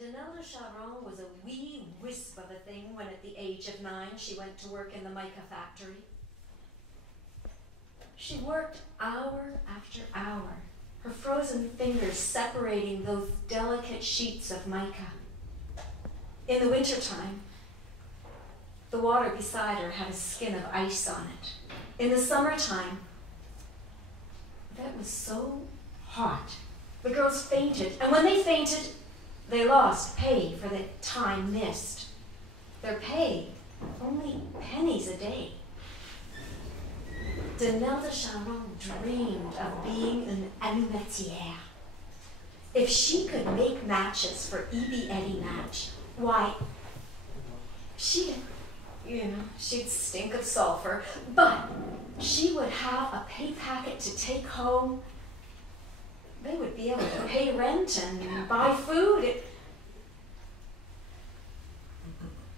Denelda Charon was a wee wisp of a thing when at the age of 9 she went to work in the mica factory. She worked hour after hour, her frozen fingers separating those delicate sheets of mica. In the wintertime, the water beside her had a skin of ice on it. In the summertime, that was so hot. The girls fainted, and when they fainted, they lost pay for the time missed. Their pay, only pennies a day. Denelda Charon dreamed of being an allumettière. If she could make matches for E.B. Eddy Match, why, she'd stink of sulfur, but she would have a pay packet to take home. They would be able to pay rent and buy food.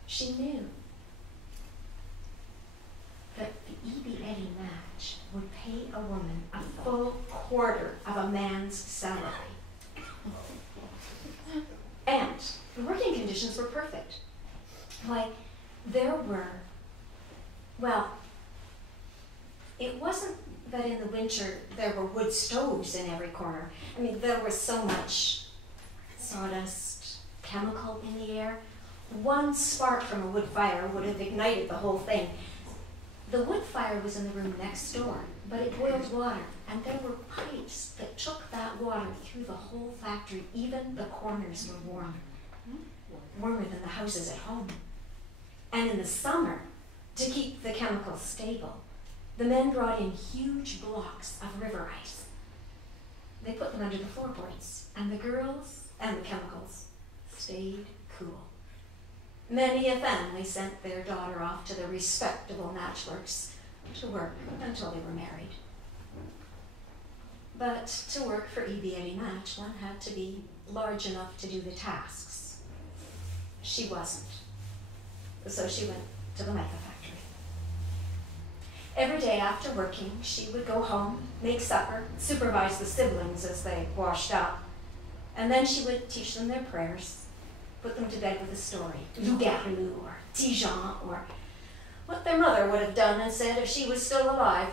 She knew that the E.B. Eddy Match would pay a woman a full quarter of a man's salary. And the working conditions were perfect. Why, there were, well, it wasn't that in the winter there were wood stoves in every corner. I mean, there was so much sawdust, chemical in the air. One spark from a wood fire would have ignited the whole thing. The wood fire was in the room next door, but it boiled water, and there were pipes that took that water through the whole factory. Even the corners were warm, warmer than the houses at home. And in the summer, to keep the chemicals stable, the men brought in huge blocks of river ice. They put them under the floorboards, and the girls and the chemicals stayed cool. Many a family sent their daughter off to the respectable matchworks to work until they were married. But to work for E.B. Eddy Match, one had to be large enough to do the tasks. She wasn't. So she went to the mica factory. Every day after working, she would go home, make supper, supervise the siblings as they washed up, and then she would teach them their prayers, put them to bed with a story, Loup-garou or Tijan, or what their mother would have done and said if she was still alive.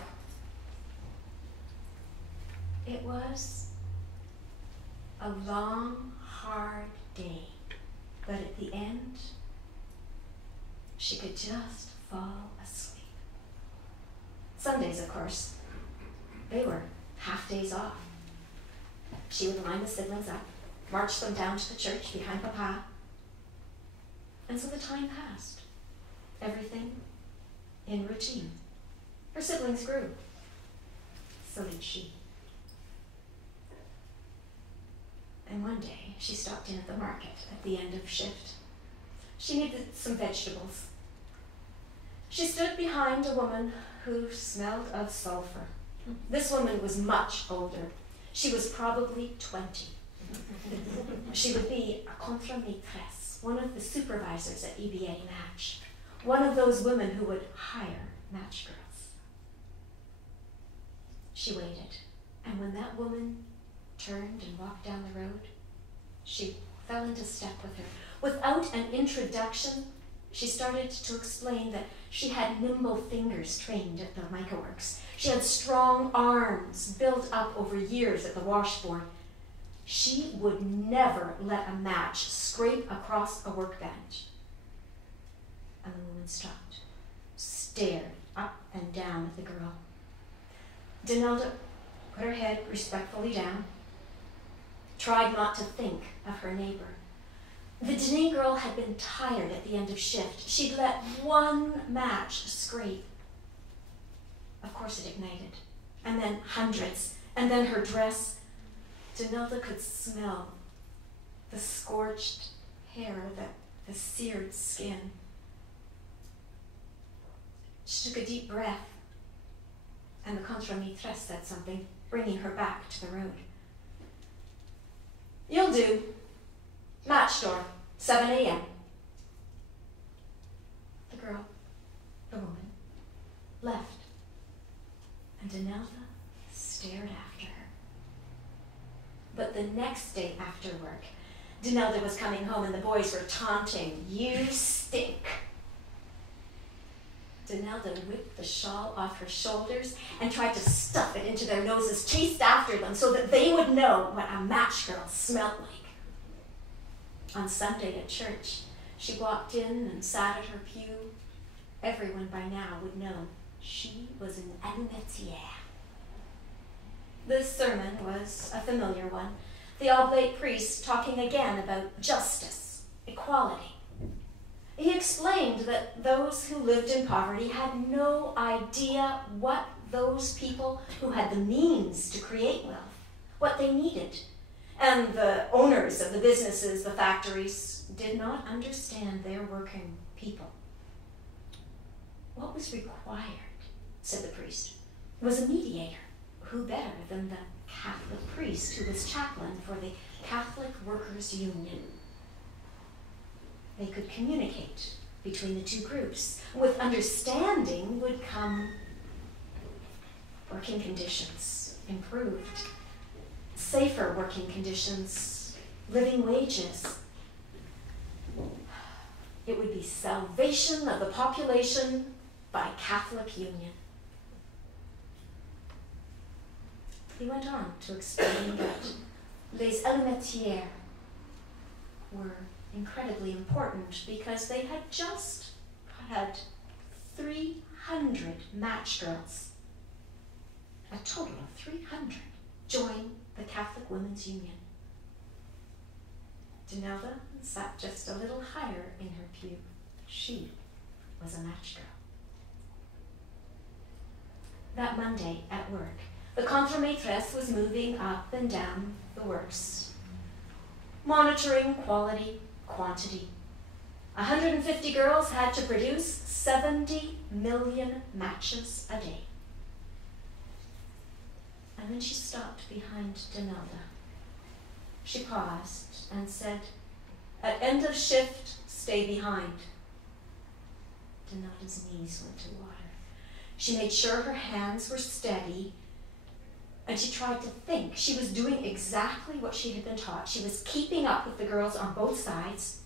It was a long, hard day, but at the end, she could just fall asleep. Sundays, of course, they were half days off. She would line the siblings up, march them down to the church behind Papa. And so the time passed. Everything in routine. Her siblings grew. So did she. And one day, she stopped in at the market at the end of shift. She needed some vegetables. She stood behind a woman who smelled of sulfur. This woman was much older. She was probably 20. She would be a contre-maîtresse, one of the supervisors at E.B. Eddy Match, one of those women who would hire match girls. She waited, and when that woman turned and walked down the road, she fell into step with her. Without an introduction, she started to explain that she had nimble fingers trained at the mica works. She had strong arms built up over years at the washboard. She would never let a match scrape across a workbench. And the woman stopped, stared up and down at the girl. Denelda put her head respectfully down, tried not to think of her neighbor. The Denis girl had been tired at the end of shift. She'd let one match scrape. Of course it ignited, and then hundreds, and then her dress. Denelda could smell the scorched hair, the seared skin. She took a deep breath, and the contre-maîtresse said something, bringing her back to the road. "You'll do. Match store, 7 a.m. The girl, the woman, left, and Denelda stared after her. But the next day after work, Denelda was coming home and the boys were taunting, "You stink." Denelda whipped the shawl off her shoulders and tried to stuff it into their noses, chased after them so that they would know what a match girl smelled like. On Sunday at church, she walked in and sat at her pew. Everyone by now would know she was an Allumettière. The sermon was a familiar one, the oblate priest talking again about justice, equality. He explained that those who lived in poverty had no idea what those people who had the means to create wealth, what they needed. And the owners of the businesses, the factories, did not understand their working people. What was required, said the priest, was a mediator. Who better than the Catholic priest who was chaplain for the Catholic Workers' Union? They could communicate between the two groups. With understanding would come working conditions improved, safer working conditions, living wages. It would be salvation of the population by Catholic union. He went on to explain that Les Allumettières were incredibly important because they had just had 300 match girls, a total of 300, join the Catholic Women's Union. Denelda sat just a little higher in her pew. She was a match girl. That Monday at work, the contre-maîtresse was moving up and down the works, monitoring quality, quantity. 150 girls had to produce 70 million matches a day. And then she stopped behind Denelda. She paused and said, "At end of shift, stay behind." Denelda's knees went to water. She made sure her hands were steady, and she tried to think. She was doing exactly what she had been taught. She was keeping up with the girls on both sides.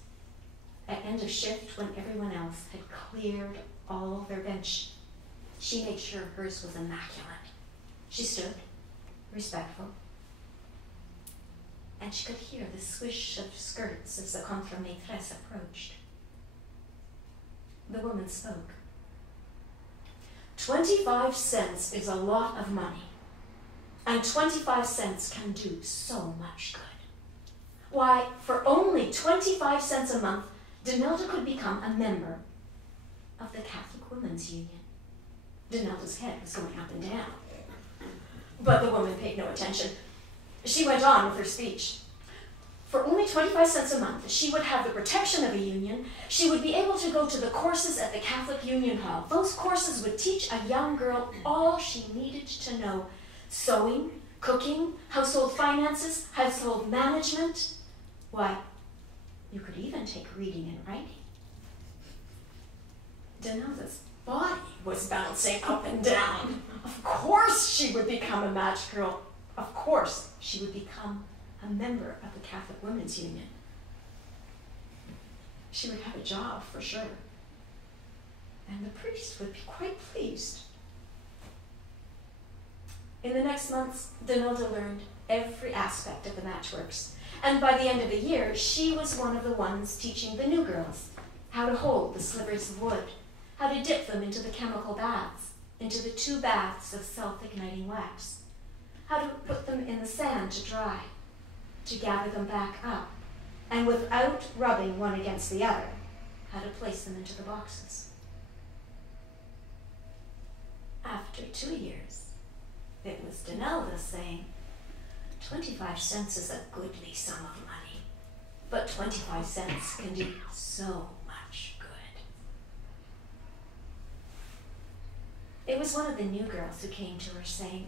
At end of shift, when everyone else had cleared all their bench, she made sure hers was immaculate. She stood, respectful, and she could hear the swish of skirts as the contre-maîtresse approached. The woman spoke. 25 cents is a lot of money, and 25 cents can do so much good. Why, for only 25 cents a month, Denelda could become a member of the Catholic Women's Union. Denelda's head was going up and down, but the woman paid no attention. She went on with her speech. For only 25 cents a month, she would have the protection of a union. She would be able to go to the courses at the Catholic Union Hall. Those courses would teach a young girl all she needed to know: sewing, cooking, household finances, household management. Why, you could even take reading and writing. Denelda's body was bouncing up and down. Of course she would become a match girl. Of course she would become a member of the Catholic Women's Union. She would have a job for sure. And the priest would be quite pleased. In the next months, Denelda learned every aspect of the matchworks. And by the end of the year, she was one of the ones teaching the new girls how to hold the slivers of wood, how to dip them into the chemical baths, into the 2 baths of self-igniting wax, how to put them in the sand to dry, to gather them back up, and without rubbing one against the other, how to place them into the boxes. After 2 years, it was Denelda saying, 25 cents is a goodly sum of money, but 25 cents can do so much good. It was one of the new girls who came to her saying,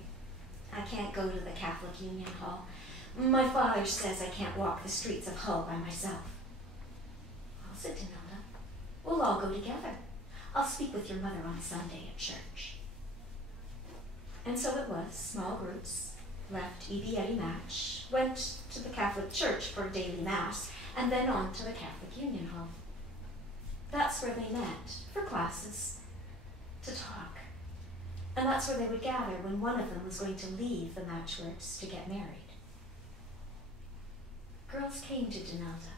"I can't go to the Catholic Union Hall. My father says I can't walk the streets of Hull by myself." "Well," said Denelda, "we'll all go together. I'll speak with your mother on Sunday at church." And so it was, small groups, left E.B. Eddy Match, went to the Catholic Church for daily mass, and then on to the Catholic Union Hall. That's where they met for classes, to talk. And that's where they would gather when one of them was going to leave the Matchworks to get married. Girls came to Denelda.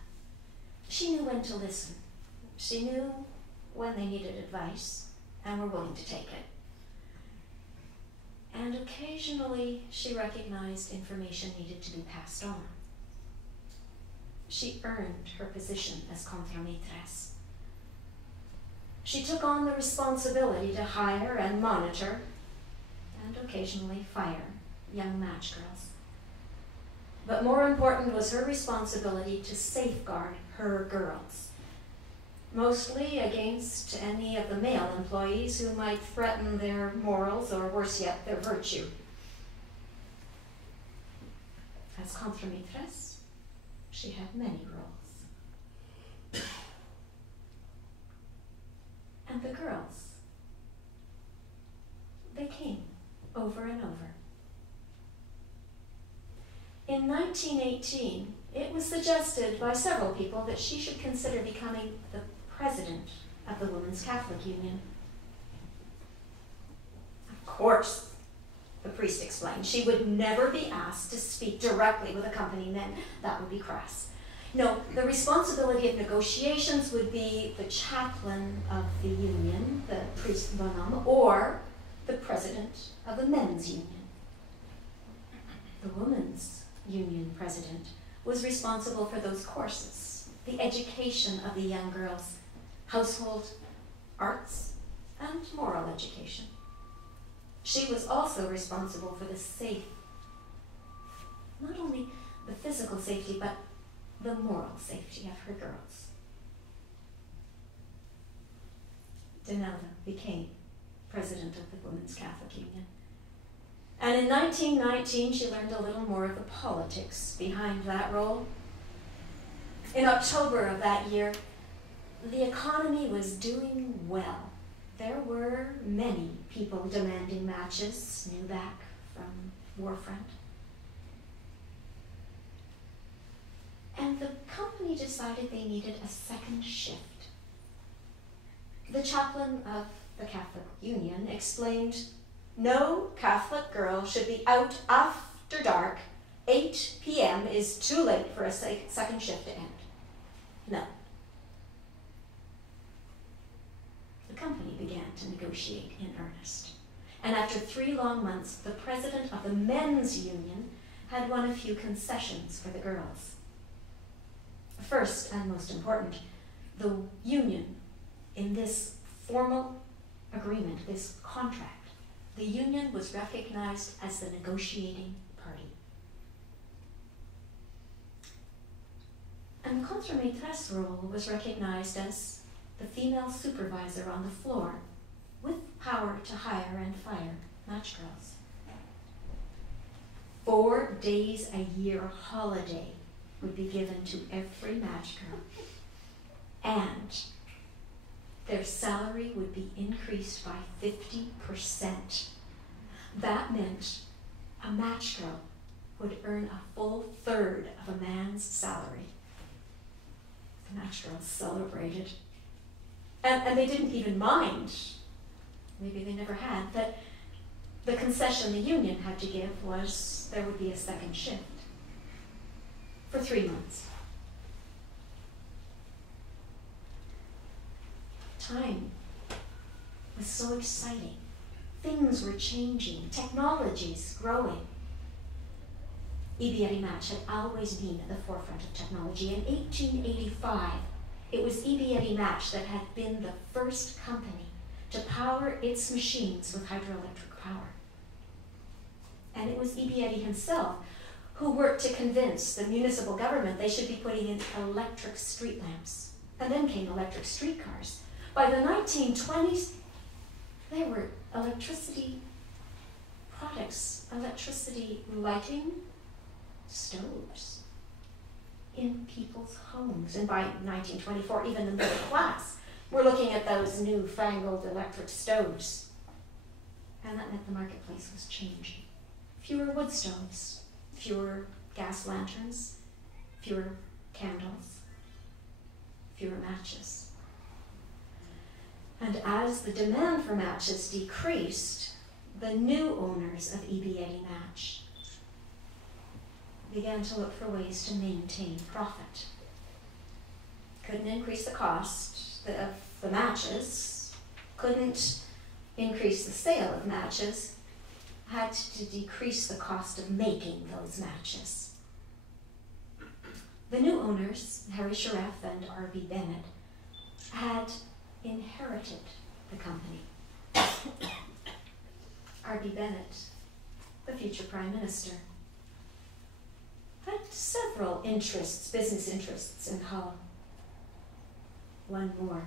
She knew when to listen. She knew when they needed advice and were willing to take it. And occasionally she recognized information needed to be passed on. She earned her position as contre-maîtresse. She took on the responsibility to hire and monitor, and occasionally fire, young match girls. But more important was her responsibility to safeguard her girls, mostly against any of the male employees who might threaten their morals or, worse yet, their virtue. As contre-maîtresse, she had many roles. And the girls, they came over and over. In 1918, it was suggested by several people that she should consider becoming the president of the Women's Catholic Union. Of course, the priest explained, she would never be asked to speak directly with the company men. That would be crass. No, the responsibility of negotiations would be the chaplain of the union, the priest bonhomme, or the president of the men's union. The women's union president was responsible for those courses, the education of the young girls, household arts, and moral education. She was also responsible for the safe, not only the physical safety, but the moral safety of her girls. Denelda became president of the Women's Catholic Union. And in 1919, she learned a little more of the politics behind that role. In October of that year, the economy was doing well. There were many people demanding matches, new back from Warfront. And the company decided they needed a second shift. The chaplain of the Catholic Union explained, no Catholic girl should be out after dark. 8 p.m. is too late for a second shift to end. No. The company began to negotiate in earnest. And after 3 long months, the president of the men's union had won a few concessions for the girls. First and most important, the union, in this formal agreement, this contract, the union was recognized as the negotiating party. And the contre-maîtresse role was recognized as the female supervisor on the floor, with power to hire and fire match girls. 4 days a year holiday would be given to every match girl, and their salary would be increased by 50%. That meant a match girl would earn a full third of a man's salary. The match girls celebrated. And they didn't even mind, maybe they never had, that the concession the union had to give was there would be a second shift for 3 months. Time was so exciting. Things were changing, technologies growing. E.B. Eddy Match had always been at the forefront of technology. In 1885, it was E.B. Eddy Match that had been the first company to power its machines with hydroelectric power. And it was E.B. Eddy himself who worked to convince the municipal government they should be putting in electric street lamps. And then came electric streetcars. By the 1920s, there were electricity products, electricity lighting, stoves in people's homes. And by 1924, even the middle class were looking at those newfangled electric stoves. And that meant the marketplace was changing. fewer wood stoves, fewer gas lanterns, fewer candles, fewer matches. And as the demand for matches decreased, the new owners of EBA Match began to look for ways to maintain profit. Couldn't increase the cost of the matches, couldn't increase the sale of matches, had to decrease the cost of making those matches. The new owners, Harry Sheriff and R.B. Bennett, had inherited the company. R.B. Bennett, the future Prime Minister, had several interests, business interests in Hull. One more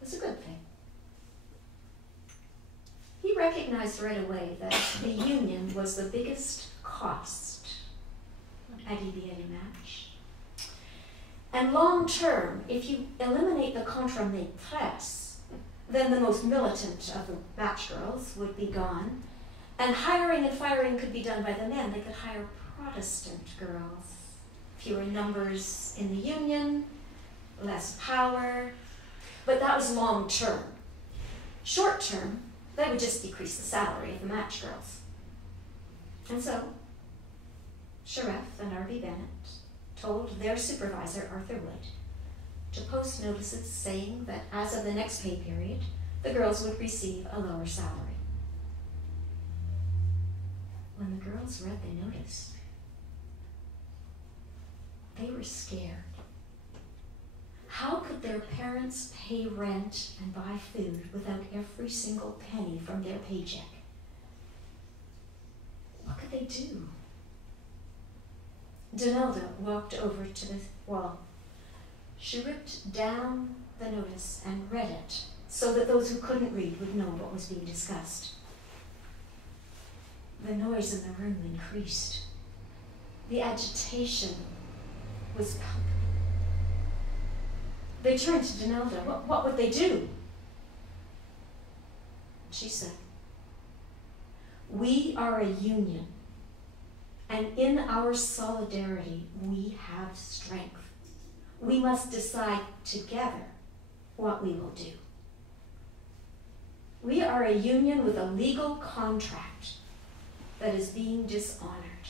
was a good thing. He recognized right away that the union was the biggest cost at EBA Match. And long term, if you eliminate the contre-maîtresse, then the most militant of the match girls would be gone, and hiring and firing could be done by the men. They could hire Protestant girls. Fewer numbers in the union, less power, but that was long term. Short term, that would just decrease the salary of the match girls. And so, Sheriff and R.B. Bennett told their supervisor, Arthur Wood, to post notices saying that as of the next pay period, the girls would receive a lower salary. When the girls read the notice, they were scared. How could their parents pay rent and buy food without every single penny from their paycheck? What could they do? Donalda walked over to the wall. She ripped down the notice and read it so that those who couldn't read would know what was being discussed. The noise in the room increased. The agitation was palpable. They turned to Donalda. What would they do? She said, "We are a union, and in our solidarity we have strength. We must decide together what we will do. We are a union with a legal contract that is being dishonored.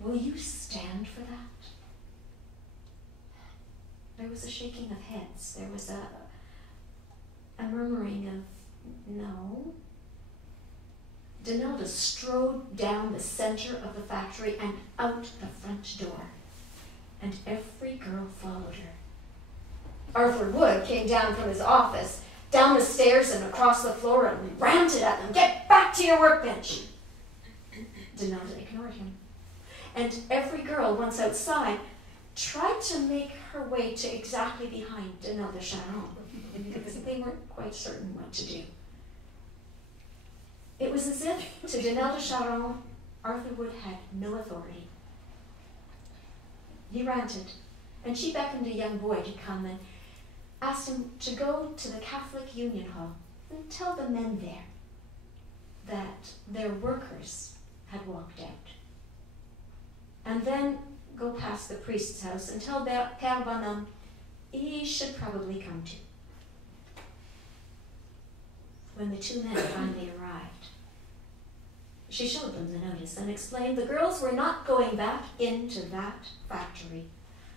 Will you stand for that?" There was a shaking of heads. There was a murmuring of no. Donalda strode down the center of the factory and out the front door, and every girl followed her. Arthur Wood came down from his office, down the stairs and across the floor, and ranted at them, "Get back to your workbench!" Donalda ignored him, and every girl, once outside, tried to make her way to exactly behind Donalda Charon, because they weren't quite certain what to do. It was as if, to Donalda Charon, Arthur Wood had no authority. He ranted, and she beckoned a young boy to come and asked him to go to the Catholic Union Hall and tell the men there that their workers had walked out. And then go past the priest's house and tell Père Bonhomme he should probably come too. When the two men finally arrived, she showed them the notice and explained the girls were not going back into that factory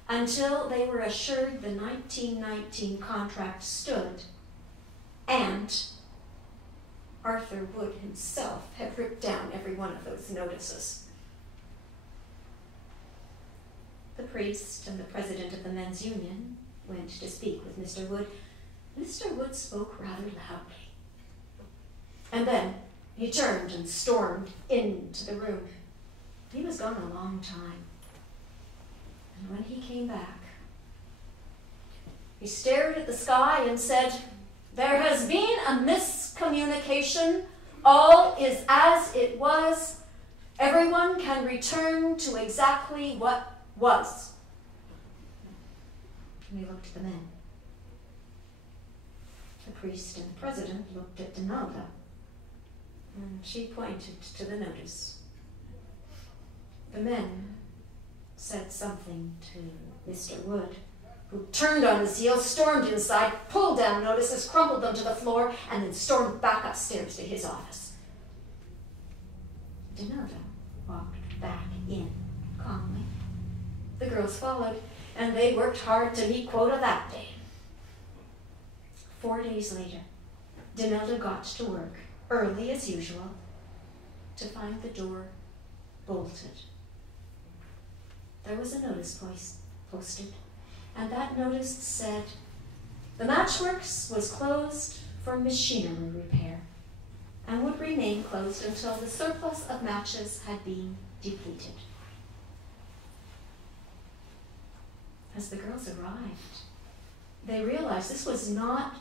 until they were assured the 1919 contract stood and Arthur Wood himself had ripped down every one of those notices. The priest and the president of the men's union went to speak with Mr. Wood. Mr. Wood spoke rather loudly. And then he turned and stormed into the room. He was gone a long time. And when he came back, he stared at the sky and said, "There has been a miscommunication. All is as it was. Everyone can return to exactly what was." And he looked at the men. The priest and the president looked at Donalda. And she pointed to the notice. The men said something to Mr. Wood, who turned on his heel, stormed inside, pulled down notices, crumpled them to the floor, and then stormed back upstairs to his office. Denilda walked back in calmly. The girls followed, and they worked hard to meet quota that day. 4 days later, Denilda got to work, early as usual, to find the door bolted. There was a notice posted, and that notice said, "The Matchworks was closed for machinery repair and would remain closed until the surplus of matches had been depleted." As the girls arrived, they realized this was not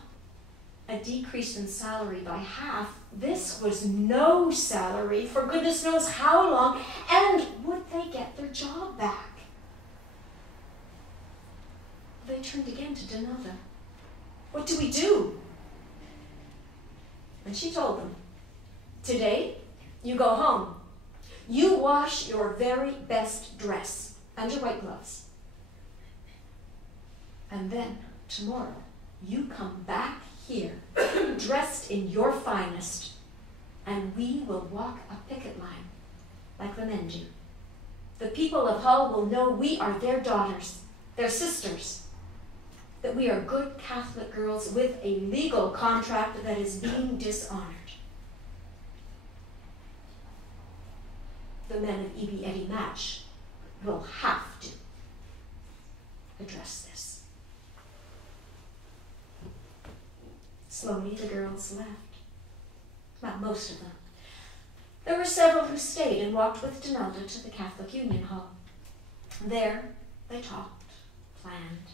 a decrease in salary by half. This was no salary for goodness knows how long, and would they get their job back? They turned again to Denilda. "What do we do?" And she told them, "Today, you go home. You wash your very best dress and your white gloves. And then, tomorrow, you come back here, dressed in your finest, and we will walk a picket line like the men do. The people of Hull will know we are their daughters, their sisters, that we are good Catholic girls with a legal contract that is being dishonored." The men of E.B. Eddy Match will have to address this. Slowly the girls left. Well, most of them. There were several who stayed and walked with Denilda to the Catholic Union Hall. There they talked, planned,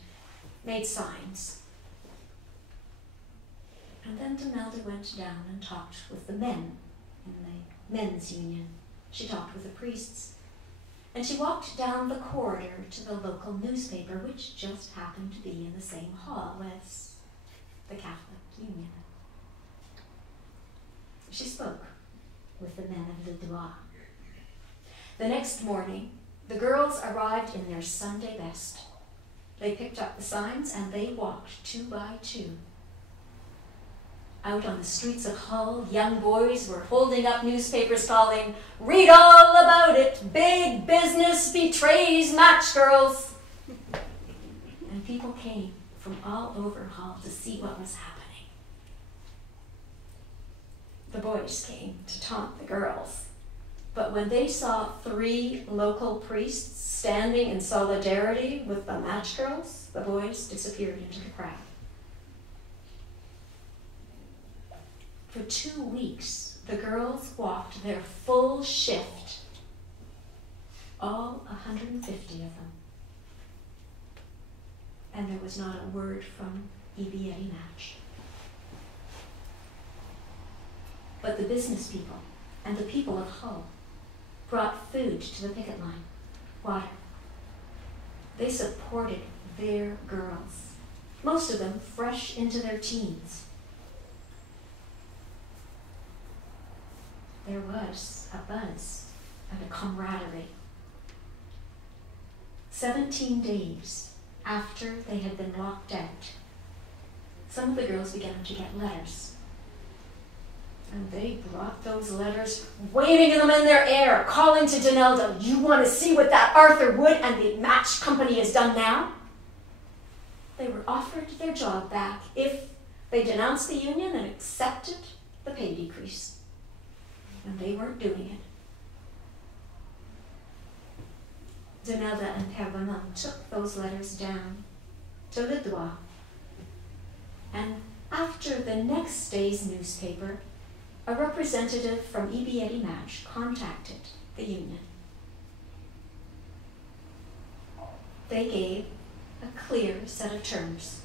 made signs. And then Denilda went down and talked with the men in the men's union. She talked with the priests. And she walked down the corridor to the local newspaper, which just happened to be in the same hall as the Catholic Union. She spoke with the men of Le Droit. The next morning, the girls arrived in their Sunday best. They picked up the signs and they walked 2 by 2. Out on the streets of Hull, young boys were holding up newspapers calling, "Read all about it! Big business betrays match girls!" And people came from all over Hull to see what was happening. The boys came to taunt the girls, but when they saw 3 local priests standing in solidarity with the match girls, the boys disappeared into the crowd. For 2 weeks, the girls walked their full shift, all 150 of them. And there was not a word from E.B. Eddy Match. But the business people and the people of Hull brought food to the picket line, water. They supported their girls, most of them fresh into their teens. There was a buzz and a camaraderie. 17 days after they had been locked out, some of the girls began to get letters. And they brought those letters, waving them in their air, calling to Denilda, "You want to see what that Arthur Wood and the Match Company has done now?" They were offered their job back if they denounced the union and accepted the pay decrease. And they weren't doing it. Denilda and Père Bonhomme took those letters down to Le Droit. And after the next day's newspaper, a representative from E.B. Eddy Match contacted the union. They gave a clear set of terms.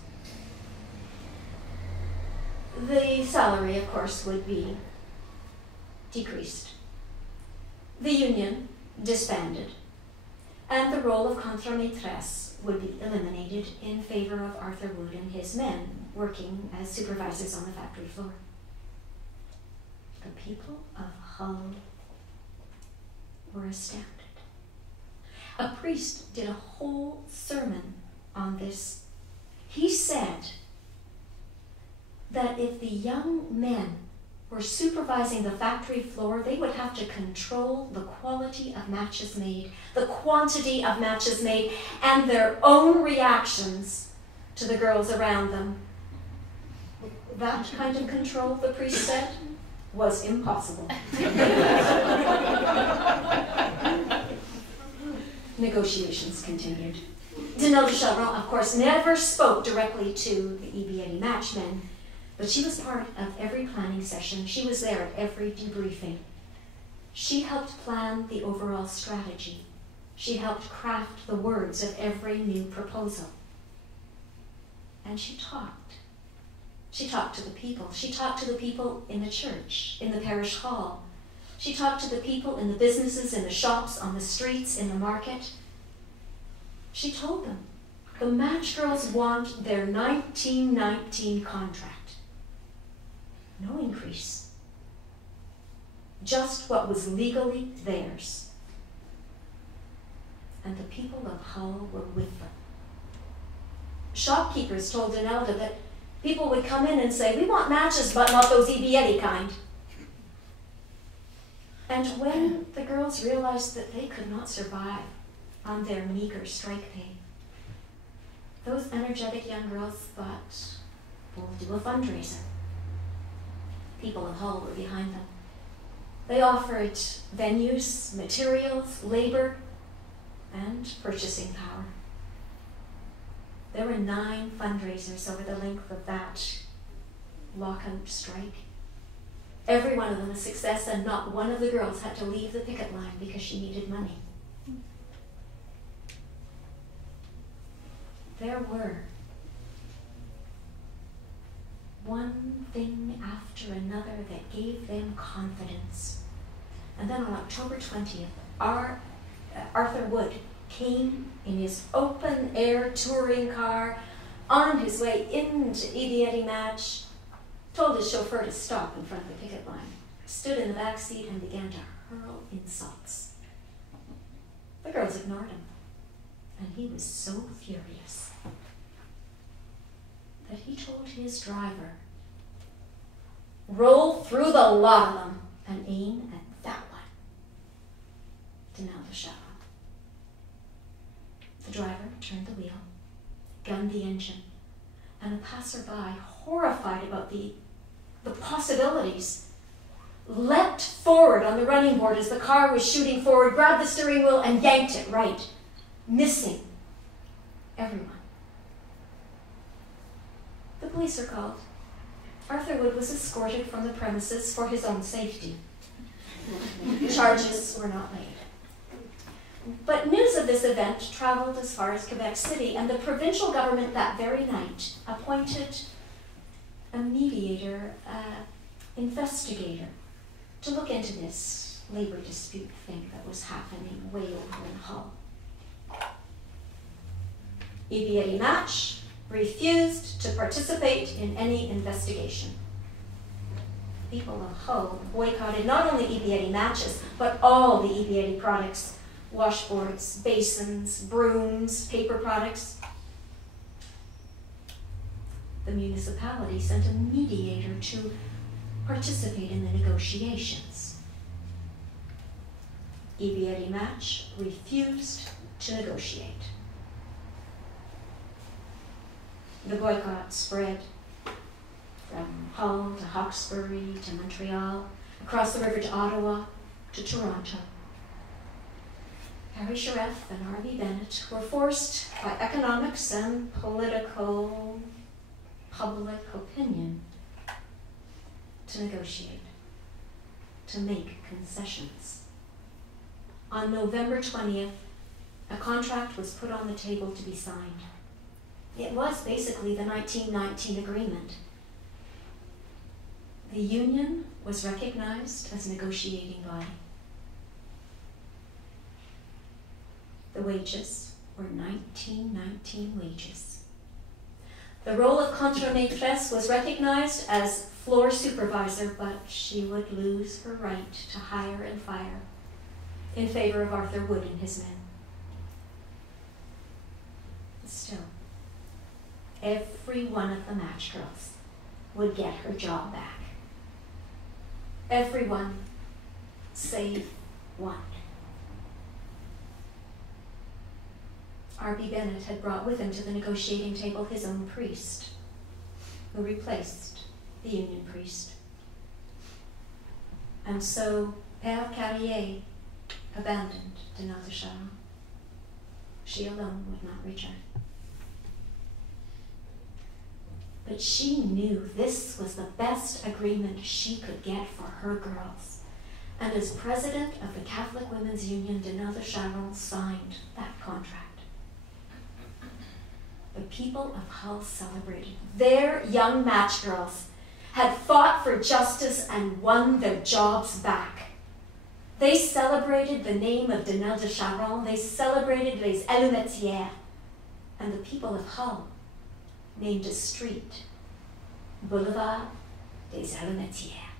The salary, of course, would be decreased. The union disbanded, and the role of contre-maîtresse would be eliminated in favor of Arthur Wood and his men working as supervisors on the factory floor. The people of Hull were astounded. A priest did a whole sermon on this. He said that if the young men were supervising the factory floor, they would have to control the quality of matches made, the quantity of matches made, and their own reactions to the girls around them. That kind of control, the priest said, was impossible. Negotiations continued. Denelle de Chevron, of course, never spoke directly to the EB matchmen, but she was part of every planning session. She was there at every debriefing. She helped plan the overall strategy. She helped craft the words of every new proposal. And she talked. She talked to the people. She talked to the people in the church, in the parish hall. She talked to the people in the businesses, in the shops, on the streets, in the market. She told them, the match girls want their 1919 contract. No increase. Just what was legally theirs. And the people of Hull were with them. Shopkeepers told Denelda that people would come in and say, we want matches, but not those EB kind. And when the girls realized that they could not survive on their meager strike pay, those energetic young girls thought, we'll do a fundraiser. People of Hull were behind them. They offered venues, materials, labor, and purchasing power. There were 9 fundraisers over the length of that lockout strike. Every one of them a success, and not one of the girls had to leave the picket line because she needed money. There were one thing after another that gave them confidence. And then on October 20th, Arthur Wood came in his open-air touring car on his way into EB match, told his chauffeur to stop in front of the picket line, stood in the back seat and began to hurl insults. The girls ignored him, and he was so furious that he told his driver, roll through the lot of them and aim at that one. Denelle de Chevron. The driver turned the wheel, gunned the engine, and a passerby, horrified about the possibilities, leapt forward on the running board as the car was shooting forward, grabbed the steering wheel and yanked it right, missing everyone. The police are called. Arthur Wood was escorted from the premises for his own safety. Charges were not laid. But news of this event traveled as far as Quebec City, and the provincial government that very night appointed a mediator, investigator, to look into this labor dispute thing that was happening way over in Hull. EB Match refused to participate in any investigation. People of Hull boycotted not only EB matches, but all the EB products, washboards, basins, brooms, paper products. The municipality sent a mediator to participate in the negotiations. EB Match refused to negotiate. The boycott spread from Hull to Hawkesbury to Montreal, across the river to Ottawa to Toronto. Harry Sheriff and R.B. Bennett were forced by economics and political public opinion to negotiate, to make concessions. On November 20th, a contract was put on the table to be signed. It was basically the 1919 agreement. The union was recognized as a negotiating body. The wages were 1919 wages. The role of contre-maîtresse was recognized as floor supervisor, but she would lose her right to hire and fire in favor of Arthur Wood and his men. Still, every one of the match girls would get her job back. Everyone, save one. R.B. Bennett had brought with him to the negotiating table his own priest, who replaced the Union priest. And so Père Carrier abandoned Denas de Charon. She alone would not return. But she knew this was the best agreement she could get for her girls. And as president of the Catholic Women's Union, Denas de Charon signed that contract. The people of Hull celebrated. Their young match girls had fought for justice and won their jobs back. They celebrated the name of Denas de Charon. They celebrated Les Allumettières. And the people of Hull named a street Boulevard des Allumettières.